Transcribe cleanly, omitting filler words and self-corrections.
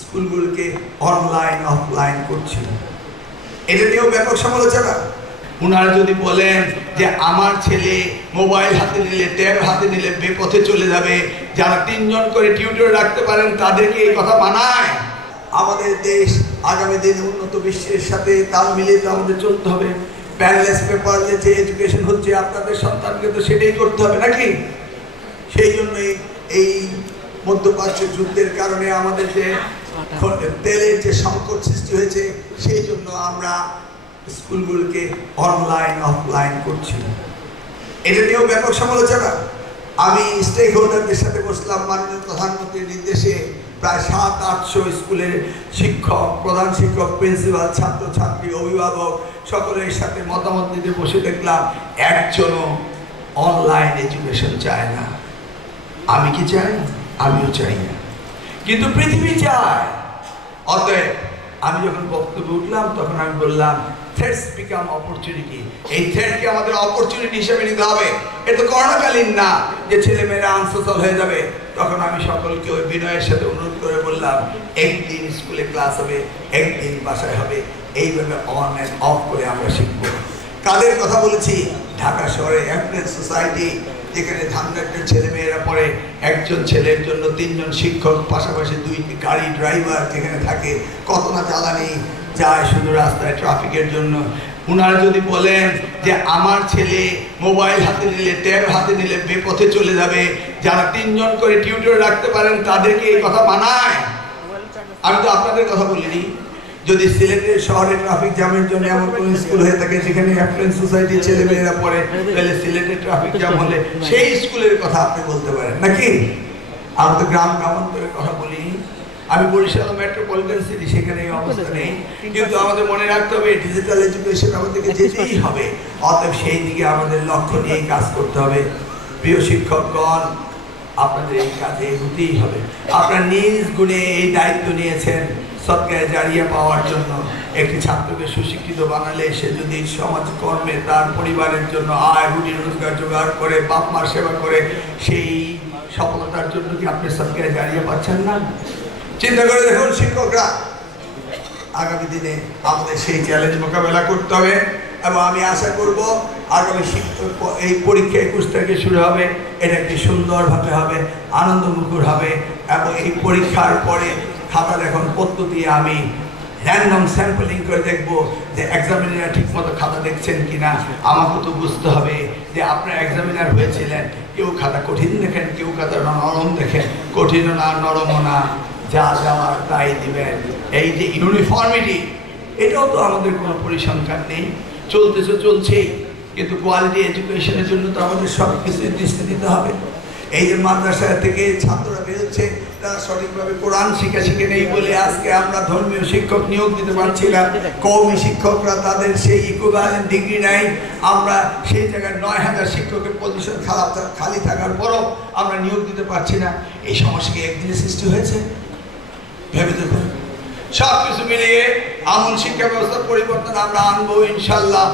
স্কুলগুলোকে online offline করছিল। এটা নিয়েও ব্যাপক সমালোচনা। উনারা যদি বলেন যে আমার ছেলে মোবাইল হাতে নিলে, ট্যাব হাতে নিলে বেপথে চলে যাবে, যারা 3 জন করে টিউটর রাখতে পারেন তাদেরকে এই কথা মানায়? আমাদের দেশ আগামী দিনে উন্নত বিশ্বের সাথে তাল মিলিয়ে তো আমাদের চলতে হবে। প্যারালেস পেপার যে এডুকেশন হচ্ছে, আপনাদের সন্তানকে তো সেটাই করতে হবে নাকি? সেই জন্যই এই মধ্যপ্রাচ্যের যুদ্ধের কারণে আমাদের যে তেলের যে সংকট সৃষ্টি হয়েছে, সেই জন্য আমরা স্কুলগুলোকে অনলাইন অফলাইন করছি। এটা নিয়েও ব্যাপক সমালোচনা। আমি স্টেক হোল্ডারদের সাথে বসলাম, মাননীয় প্রধানমন্ত্রীর নির্দেশে প্রায় 700-800 স্কুলের শিক্ষক, প্রধান শিক্ষক, প্রিন্সিপাল, ছাত্রছাত্রী, অভিভাবক সকলের সাথে মতামত নিতে বসে দেখলাম একজনও অনলাইন এডুকেশন চায় না। আমি কি চাই? আমিও চাই না, কিন্তু পৃথিবী চায়। অতএব আমি যখন বক্তব্য উঠলাম তখন আমি বললাম থ্রেটস বিকাম অপরচুনিটি। এই থ্রেটকে আমাদের অপরচুনিটি হিসেবে নিতে হবে। এটা করোনাকালীন না যে ছেলেমেয়েরা আনসোশাল হয়ে যাবে। তখন আমি সকলকে ওই বিনয়ের সাথে অনুরোধ করে বললাম, একদিন স্কুলে ক্লাস হবে, একদিন বাসায় হবে, এইভাবে অন অ্যান্ড অফ করে আমরা শিখবো। কাদের কথা বলেছি? ঢাকা শহরে অ্যাফ্লুয়েন্ট সোসাইটি, যেখানে ধানঘাটের ছেলেমেয়েরা পড়ে, একজন ছেলের জন্য 3 জন শিক্ষক, পাশাপাশি 2টি গাড়ি ড্রাইভার যেখানে থাকে, কত না জ্বালানি যায় শুধু রাস্তায় ট্রাফিকের জন্য। উনারা যদি বলেন যে আমার ছেলে মোবাইল হাতে নিলে, ট্যাব হাতে নিলে বেপথে চলে যাবে, যারা 3 জন করে টিউটর রাখতে পারেন তাদেরকে এই কথা মানায়? আমি তো আপনাদের কথা বলিনি। যদি সিলেটের শহরে ট্রাফিক জ্যামের জন্য এমন কোন স্কুল হয়ে থাকে যেখানে অ্যাফ্লুয়েন্ট সোসাইটির ছেলেমেয়েরা পড়ে, তাহলে সিলেটের ট্রাফিক জ্যাম হলে সেই স্কুলের কথা আপনি বলতে পারেন নাকি? আমি তো গ্রাম গ্রামান্তরের কথা বলি। আমি বরিশাল মেট্রোপলিটন সিটি, সেখানে এই অবস্থা নেই। কিন্তু আমাদের মনে রাখতে হবে ডিজিটাল এডুকেশন আমাদেরকে যেতেই হবে। অতএব সেই দিকে আমাদের লক্ষ্য নিয়ে কাজ করতে হবে। প্রিয় শিক্ষকগণ, আপনাদের এই কাজে এগোতেই হবে। আপনারা নিজ গুণে এই দায়িত্ব নিয়েছেন সদকায়ে জারিয়া পাওয়ার জন্য। একটি ছাত্রকে সুশিক্ষিত বানালে সে যদি সমাজকর্মে তার পরিবারের জন্য আয় রুটি রোজগার জোগাড় করে, বাপ মার সেবা করে, সেই সফলতার জন্য কি আপনি সদকায়ে জারিয়া পাচ্ছেন না? চিন্তা করে দেখুন শিক্ষকরা, আগামী দিনে আমাদের সেই চ্যালেঞ্জ মোকাবেলা করতে হবে। এবং আমি আশা করব আগামী এই পরীক্ষা 21 তারিখে শুরু হবে, এটা একটি সুন্দরভাবে হবে, আনন্দমুখর হবে। এবং এই পরীক্ষার পরে খাতা এখন পদ্ধতি আমি র্যান্ডম স্যাম্পলিং করে দেখবো যে এক্সামিনার ঠিকমতো খাতা দেখছেন কিনা। আমাকে তো বুঝতে হবে যে আপনার এক্সামিনার হয়েছিলেন, কেউ খাতা কঠিন দেখেন, কেউ খাতা নরম দেখেন। কঠিনও না, নরমও না, যা যাওয়ার তাই দিবেন। এই যে ইউনিফর্মিটি, এটাও তো আমাদের কোনো পরিসংখ্যান নেই, চলছেই। কিন্তু কোয়ালিটি এডুকেশনের জন্য তো আমাদের সব কিছুর দৃষ্টি দিতে হবে। এই যে মাদ্রাসা থেকে ছাত্ররা বেরোচ্ছে, তারা সঠিকভাবে কোরআন শিখে নেই বলে আজকে আমরা ধর্মীয় শিক্ষক নিয়োগ দিতে পারছি না। কওমি শিক্ষকরা তাদের সেই ইকুইভ্যালেন্ট ডিগ্রি নেই। আমরা সেই জায়গায় 9000 শিক্ষকের পজিশন খালি থাকার পরও আমরা নিয়োগ দিতে পারছি না। এই সমস্যা কি একদিনে সৃষ্টি হয়েছে? ভেবে দেখুন। সব কিছু মিলিয়ে আমূল শিক্ষা ব্যবস্থার পরিবর্তন আমরা আনবো ইনশাল্লাহ।